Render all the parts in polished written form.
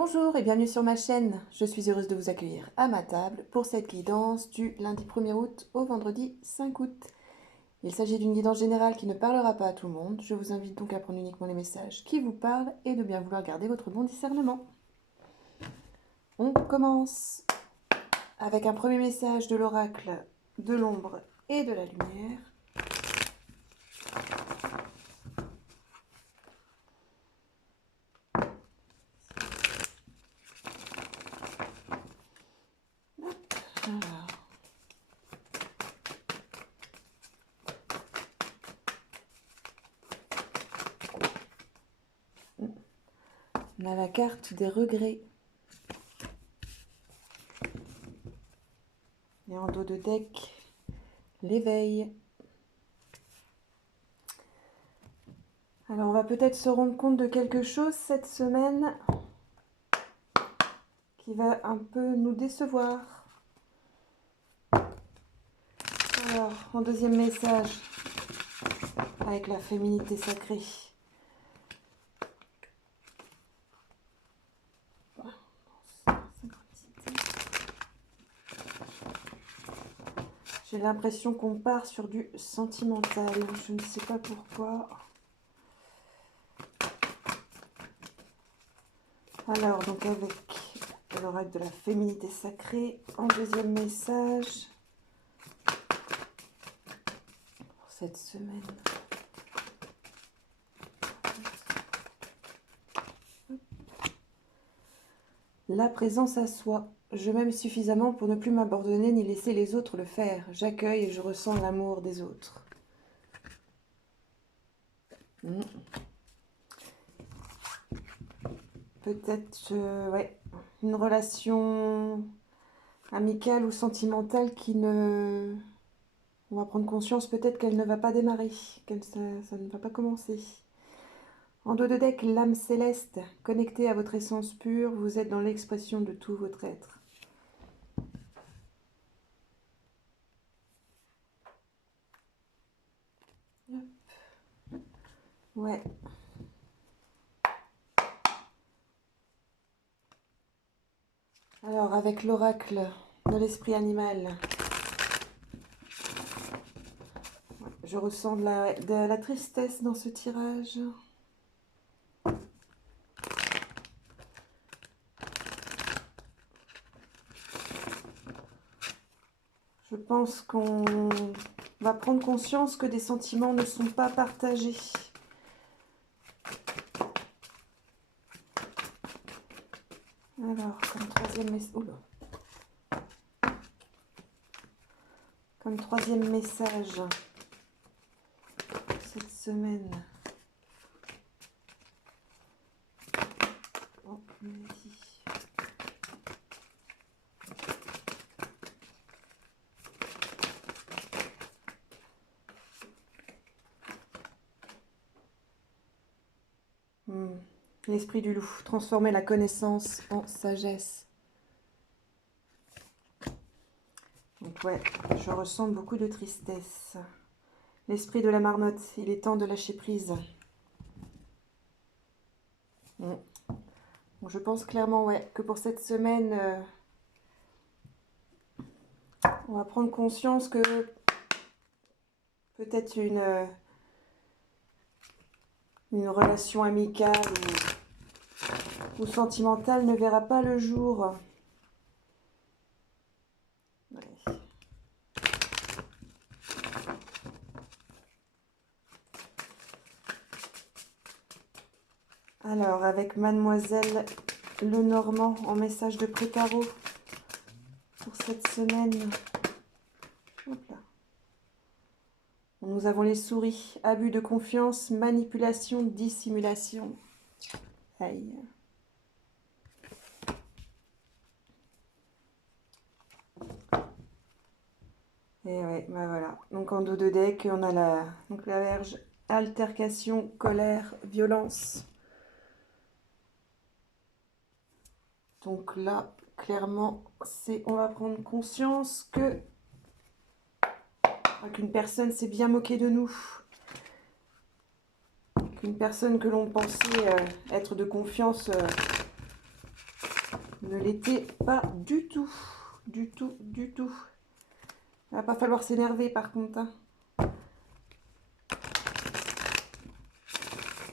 Bonjour et bienvenue sur ma chaîne. Je suis heureuse de vous accueillir à ma table pour cette guidance du lundi 1er août au vendredi 5 août. Il s'agit d'une guidance générale qui ne parlera pas à tout le monde. Je vous invite donc à prendre uniquement les messages qui vous parlent et de bien vouloir garder votre bon discernement. On commence avec un premier message de l'oracle de l'ombre et de la lumière. Alors. On a la carte des regrets. Et en dos de deck, l'éveil. Alors on va peut-être se rendre compte de quelque chose cette semaine qui va un peu nous décevoir. Alors, en deuxième message, avec la féminité sacrée. J'ai l'impression qu'on part sur du sentimental. Je ne sais pas pourquoi. Alors, donc avec l'oracle de la féminité sacrée, en deuxième message pour cette semaine. La présence à soi. Je m'aime suffisamment pour ne plus m'abandonner ni laisser les autres le faire. J'accueille et je ressens l'amour des autres. Peut-être ouais, une relation amicale ou sentimentale qui ne... On va prendre conscience peut-être qu'elle ne va pas démarrer, que ça ne va pas commencer. En dos de deck, l'âme céleste, connectée à votre essence pure, vous êtes dans l'expression de tout votre être. Hop. Ouais. Alors, avec l'oracle de l'esprit animal, je ressens de la tristesse dans ce tirage. Je pense qu'on va prendre conscience que des sentiments ne sont pas partagés. Alors, comme troisième message cette semaine. Oh, l'esprit du loup, transformer la connaissance en sagesse. Donc ouais, je ressens beaucoup de tristesse. L'esprit de la marmotte, il est temps de lâcher prise. Donc je pense clairement ouais, que pour cette semaine, on va prendre conscience que peut-être une relation amicale ou sentimentale ne verra pas le jour. Ouais. Alors, avec Mademoiselle Lenormand en message de pré-carreau pour cette semaine. Hop là. Nous avons les souris, abus de confiance, manipulation, dissimulation. Aïe. Et ouais, bah voilà. Donc en dos de deck, on a la Vierge, altercation, colère, violence. Donc là, clairement, on va prendre conscience qu'une personne s'est bien moquée de nous. Qu'une personne que l'on pensait être de confiance Ne l'été pas du tout. Du tout, du tout. Il va pas falloir s'énerver par contre. Hein. Il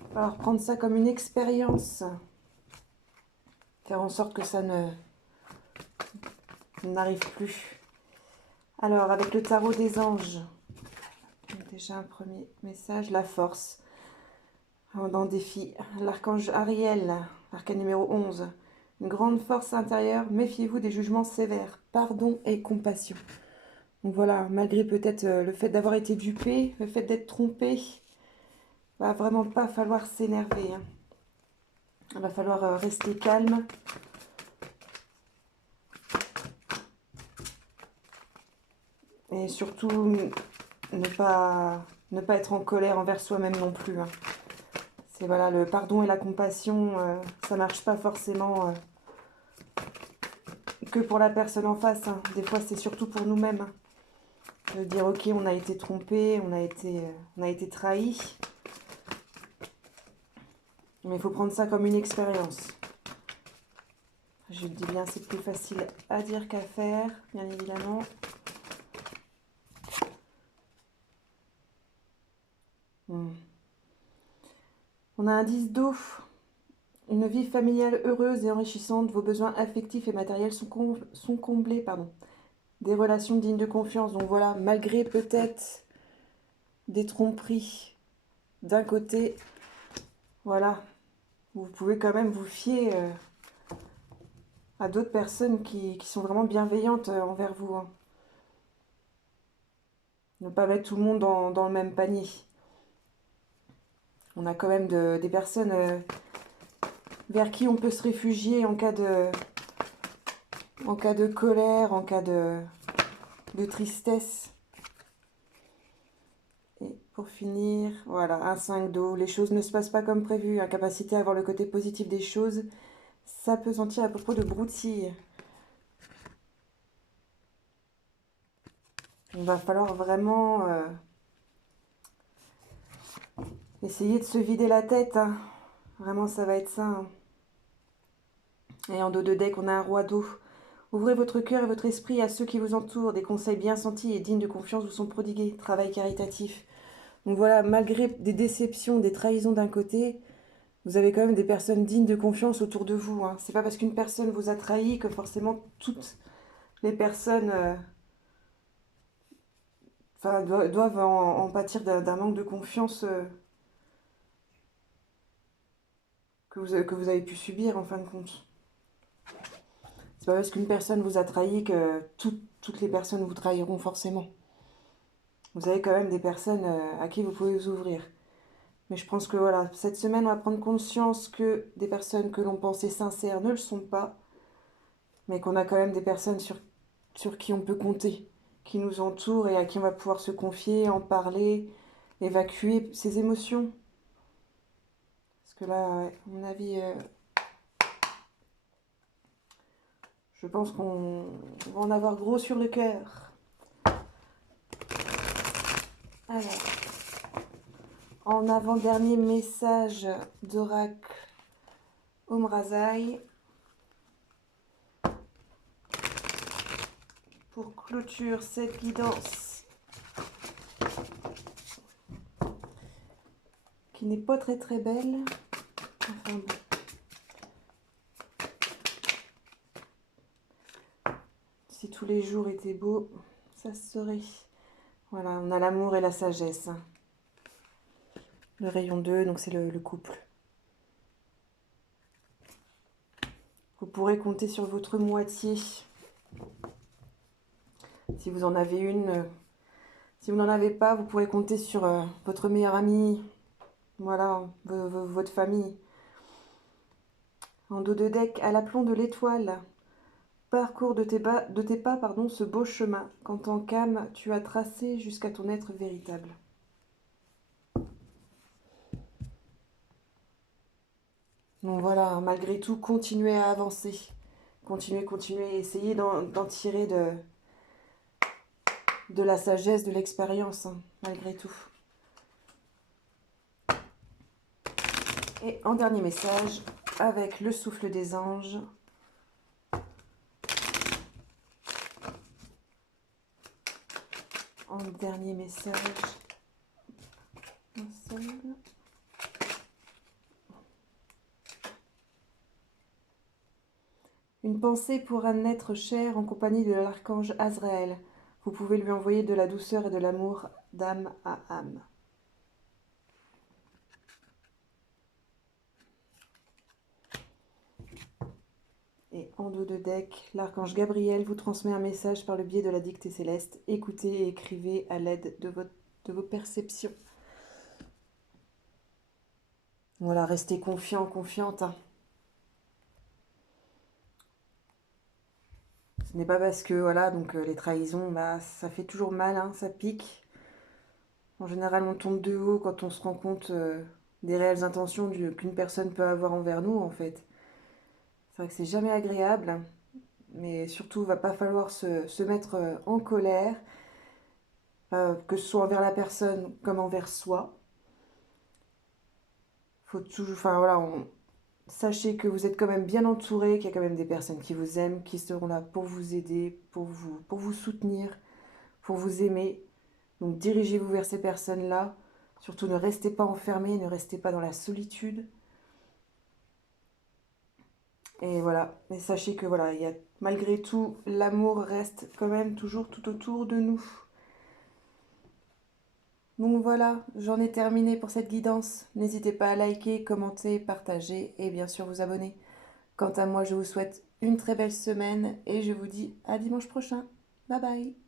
va falloir prendre ça comme une expérience. Faire en sorte que ça n'arrive plus. Alors, avec le tarot des anges, déjà un premier message, la force. Dans Défi, l'archange Ariel, l'arcane numéro 11. Une grande force intérieure, méfiez-vous des jugements sévères, pardon et compassion. Donc voilà, malgré peut-être le fait d'avoir été dupé, le fait d'être trompé, va vraiment pas falloir s'énerver. Hein. Il va falloir rester calme. Et surtout, ne pas être en colère envers soi-même non plus. Hein. C'est voilà, le pardon et la compassion, ça marche pas forcément que pour la personne en face. Hein. Des fois, c'est surtout pour nous-mêmes. Hein. De dire, ok, on a été trompé, on a été trahi. Mais il faut prendre ça comme une expérience. Je le dis bien, c'est plus facile à dire qu'à faire, bien évidemment. On a un 10 d'eau. Une vie familiale heureuse et enrichissante. Vos besoins affectifs et matériels sont comblés. Pardon. Des relations dignes de confiance. Donc voilà, malgré peut-être des tromperies d'un côté, voilà, vous pouvez quand même vous fier à d'autres personnes qui sont vraiment bienveillantes envers vous. Hein. Ne pas mettre tout le monde dans le même panier. On a quand même des personnes vers qui on peut se réfugier en cas de colère, en cas de tristesse. Et pour finir, voilà, un 5 d'eau. Les choses ne se passent pas comme prévu. Incapacité à voir le côté positif des choses. S'appesantir à propos de broutilles. Il va falloir vraiment essayer de se vider la tête. Hein. Vraiment, ça va être ça. Hein. Et en dos de deck, on a un roi d'eau. Ouvrez votre cœur et votre esprit à ceux qui vous entourent. Des conseils bien sentis et dignes de confiance vous sont prodigués. Travail caritatif. Donc voilà, malgré des déceptions, des trahisons d'un côté, vous avez quand même des personnes dignes de confiance autour de vous. Hein. C'est pas parce qu'une personne vous a trahi que forcément toutes les personnes doivent en pâtir d'un manque de confiance que vous avez pu subir en fin de compte. C'est pas parce qu'une personne vous a trahi que toutes les personnes vous trahiront forcément. Vous avez quand même des personnes à qui vous pouvez vous ouvrir. Mais je pense que voilà, cette semaine, on va prendre conscience que des personnes que l'on pensait sincères ne le sont pas, mais qu'on a quand même des personnes sur qui on peut compter, qui nous entourent et à qui on va pouvoir se confier, en parler, évacuer ses émotions. Parce que là, à mon avis, je pense qu'on va en avoir gros sur le cœur. Alors, en avant-dernier message d'oracle Omrazai pour clôture cette guidance qui n'est pas très très belle. Enfin bon. Si tous les jours étaient beaux, ça serait. Voilà, on a l'amour et la sagesse. Le rayon 2, donc c'est le couple. Vous pourrez compter sur votre moitié. Si vous en avez une. Si vous n'en avez pas, vous pourrez compter sur votre meilleur ami. Voilà, votre famille. En dos de deck, à l'aplomb de l'étoile. Parcours de tes pas, ce beau chemin, quand en calme tu as tracé jusqu'à ton être véritable. Donc voilà, malgré tout, continuez à avancer. Continuez, essayez d'en tirer de la sagesse, de l'expérience, hein, malgré tout. Et en dernier message, avec le souffle des anges, en dernier message. Un seul. Une pensée pour un être cher en compagnie de l'archange Azraël. Vous pouvez lui envoyer de la douceur et de l'amour d'âme à âme. Et en dos de deck, l'archange Gabriel vous transmet un message par le biais de la dictée céleste. Écoutez et écrivez à l'aide de vos perceptions. Voilà, restez confiants, confiantes. Hein. Ce n'est pas parce que, voilà, donc les trahisons, bah, ça fait toujours mal, hein, ça pique. En général, on tombe de haut quand on se rend compte des réelles intentions qu'une personne peut avoir envers nous, en fait. C'est vrai que c'est jamais agréable, mais surtout, il va pas falloir se mettre en colère, que ce soit envers la personne comme envers soi. Faut toujours, enfin voilà, sachez que vous êtes quand même bien entouré, qu'il y a quand même des personnes qui vous aiment, qui seront là pour vous aider, pour vous soutenir, pour vous aimer. Donc dirigez-vous vers ces personnes-là. Surtout ne restez pas enfermés, ne restez pas dans la solitude. Et voilà, et sachez que voilà, malgré tout, l'amour reste quand même toujours tout autour de nous. Donc voilà, j'en ai terminé pour cette guidance. N'hésitez pas à liker, commenter, partager et bien sûr vous abonner. Quant à moi, je vous souhaite une très belle semaine et je vous dis à dimanche prochain. Bye bye.